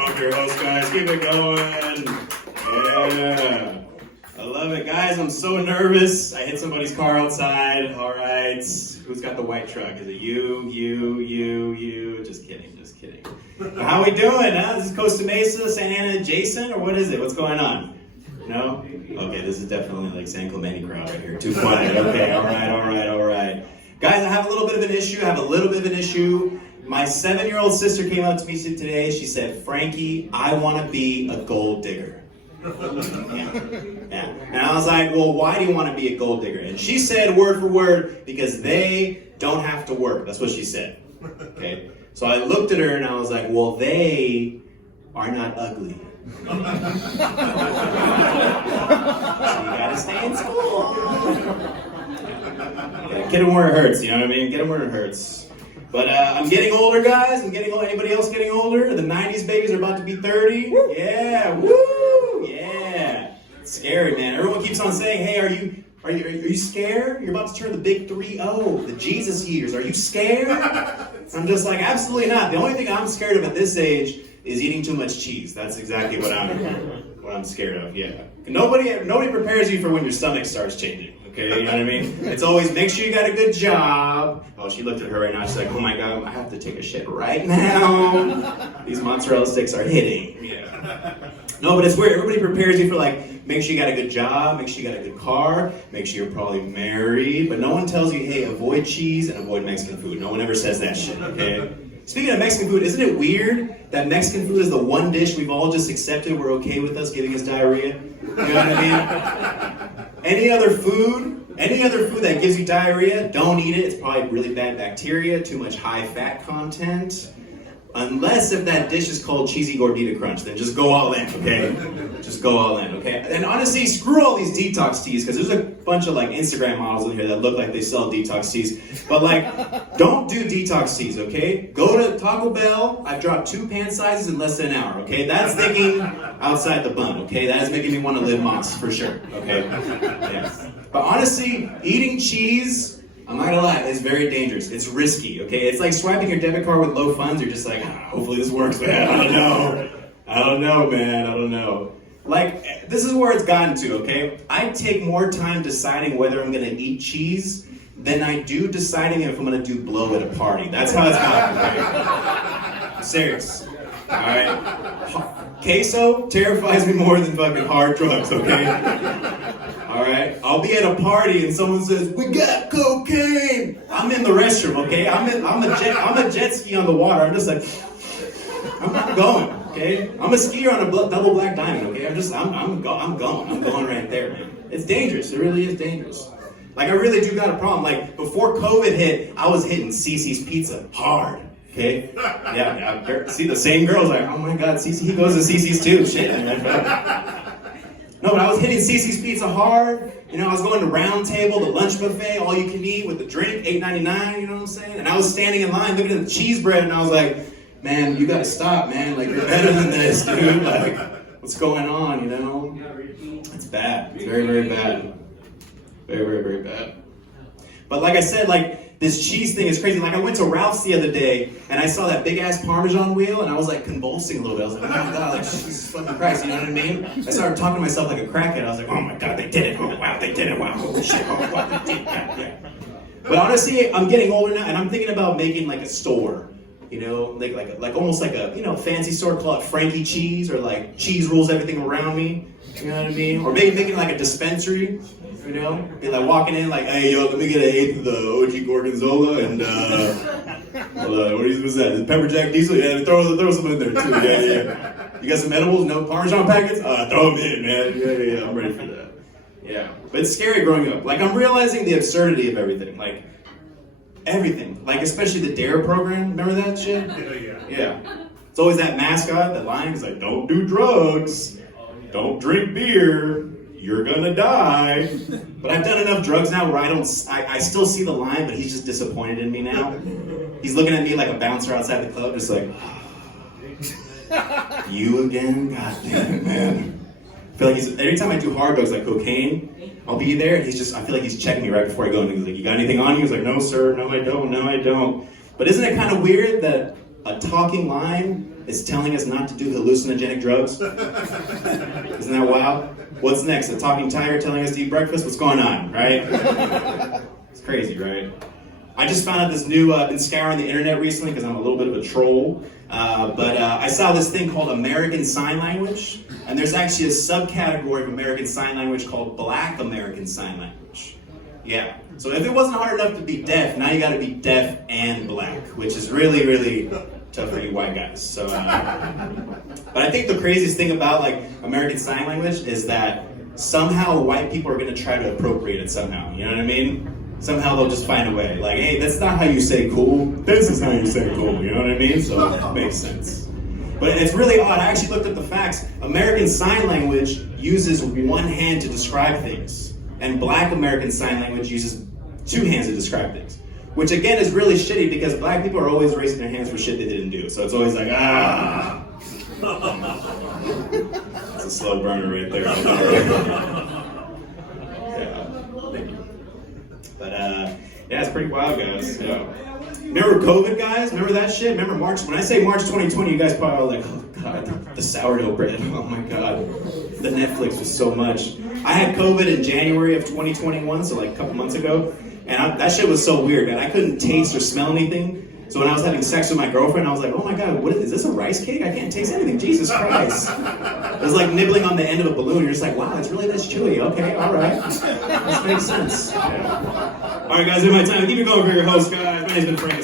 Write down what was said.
I'm your host, guys. Keep it going. Yeah. I love it, guys. I'm so nervous. I hit somebody's car outside. All right. Who's got the white truck? Is it you? Just kidding. How we doing, huh? This is Costa Mesa, Santa Ana adjacent, or what is it? What's going on? No? Okay, this is definitely like San Clemente crowd right here. Too quiet. Okay, all right. Guys, I have a little bit of an issue. My 7-year-old sister came up to me today. She said, Frankie, I want to be a gold digger. Yeah. And I was like, well, why do you want to be a gold digger? And she said, word for word, because they don't have to work. That's what she said. Okay? So I looked at her and I was like, well, they are not ugly. So you gotta stay in school. Yeah, get them where it hurts, you know what I mean? Get them where it hurts. But I'm getting older, guys. Anybody else getting older? The 90s babies are about to be 30. Yeah, woo! Yeah. It's scary, man. Everyone keeps on saying, hey, are you scared? You're about to turn the big 3-0, the Jesus years. Are you scared? I'm just like, absolutely not. The only thing I'm scared of at this age is eating too much cheese. That's exactly what I'm scared of, yeah. Nobody prepares you for when your stomach starts changing, okay? You know what I mean? It's always, make sure you got a good job. Oh, she looked at her right now, she's like, oh my God, I have to take a shit right now. These mozzarella sticks are hitting. Yeah. No, but it's weird. Everybody prepares you for like, make sure you got a good job, make sure you got a good car, make sure you're probably married, but no one tells you, hey, avoid cheese and avoid Mexican food. No one ever says that shit, okay? Speaking of Mexican food, isn't it weird that Mexican food is the one dish we've all just accepted we're okay with us giving us diarrhea? You know what I mean? Any other food that gives you diarrhea, don't eat it. It's probably really bad bacteria, too much high fat content. Unless if that dish is called cheesy gordita crunch, then just go all in, okay? Just go all in, okay? And honestly, screw all these detox teas, because there's a bunch of like Instagram models in here that look like they sell detox teas. But like, don't do detox teas, okay? Go to Taco Bell. I've dropped 2 pant sizes in less than an hour, okay? That's thinking outside the bun, okay? That is making me want to live Moss, for sure, okay? Yeah. But honestly, eating cheese, I'm not gonna lie, it's very dangerous. It's risky, okay? It's like swiping your debit card with low funds. You're just like, hopefully this works, man. I don't know, man. Like, this is where it's gotten to, okay? I take more time deciding whether I'm gonna eat cheese than I do deciding if I'm gonna do blow at a party. That's how it's gotten, right? I'm serious, all right? Queso terrifies me more than fucking hard drugs, okay? All right, I'll be at a party and someone says, we got cocaine. I'm in the restroom, okay? I'm a jet ski on the water. I'm just like, I'm not going, okay? I'm a skier on a double black diamond, okay? I'm going right there, man. It's dangerous, it really is dangerous. Like, I really do got a problem. Like, before COVID hit, I was hitting Cece's Pizza hard, okay? Yeah, see the same girls like, oh my God, Cece, he goes to Cece's too, shit. No, but I was hitting Cece's Pizza hard. You know, I was going to Round Table, the lunch buffet, all you can eat with the drink, $8.99, you know what I'm saying? And I was standing in line looking at the cheese bread and I was like, man, you gotta stop, man. Like, you're better than this, dude. Like, what's going on, you know? It's bad. It's very, very bad. Very bad. But like I said, like, this cheese thing is crazy. Like, I went to Ralph's the other day, and I saw that big-ass Parmesan wheel, and I was, like, convulsing a little bit. I was like, oh, my God, like, Jesus fucking Christ, you know what I mean? I started talking to myself like a crackhead. I was like, oh, my God, they did it. Oh, wow, they did it. Wow, holy shit. Oh, wow, they did that. Yeah. But honestly, I'm getting older now, and I'm thinking about making, like, a store. You know, like almost like a, you know, fancy store, call it Frankie Cheese, or, like, cheese rules everything around me. You know what I mean? Or maybe making, like, a dispensary. You know, be like walking in like, hey, yo, let me get an 1/8 of the OG Gorgonzola and what was that? Pepper Jack Diesel? Yeah, throw some in there too. Yeah. You got some edibles? No Parmesan packets? Throw them in, man. Yeah. I'm ready for that. Yeah, but it's scary growing up. Like, I'm realizing the absurdity of everything. Like, everything. Like, especially the DARE program. Remember that shit? Yeah. It's always that mascot, that line. It's like, don't do drugs. Don't drink beer. You're gonna die. But I've done enough drugs now where I still see the line, but he's just disappointed in me now. He's looking at me like a bouncer outside the club, just like, you again? God damn it, man. I feel like every time I do hard drugs like cocaine, I'll be there and I feel like he's checking me right before I go. And he's like, you got anything on you? He's like, no, sir, no, I don't. But isn't it kind of weird that a talking line is telling us not to do hallucinogenic drugs. Isn't that wild? What's next? A talking tiger telling us to eat breakfast? What's going on, right? It's crazy, right? I just found out this new, I've been scouring the internet recently because I'm a little bit of a troll, but I saw this thing called American Sign Language, and there's actually a subcategory of American Sign Language called Black American Sign Language. Yeah, so if it wasn't hard enough to be deaf, now you gotta be deaf and black, which is really, really tough for you white guys. So, but I think the craziest thing about like American Sign Language is that somehow white people are gonna try to appropriate it somehow, you know what I mean? Somehow they'll just find a way. Like, hey, that's not how you say cool. This is how you say cool, you know what I mean? So it makes sense. But it's really odd. I actually looked up the facts. American Sign Language uses one hand to describe things. And Black American Sign Language uses two hands to describe things. Which again is really shitty because black people are always raising their hands for shit they didn't do. So it's always like, ah. That's a slow burner right there. But yeah, it's pretty wild, guys. Yeah. Remember COVID, guys? Remember that shit? Remember March? When I say March 2020, you guys probably are like, oh god, the sourdough bread. Oh my god, the Netflix was so much. I had COVID in January of 2021, so like a couple months ago, and that shit was so weird, man. I couldn't taste or smell anything. So when I was having sex with my girlfriend, I was like, oh my god, what is this, a rice cake? I can't taste anything, Jesus Christ. It was like nibbling on the end of a balloon. You're just like, wow, it's really this chewy. Okay, all right. This makes sense. Yeah. All right, guys, in my time, keep it going for your host, guys. My name's been Frank.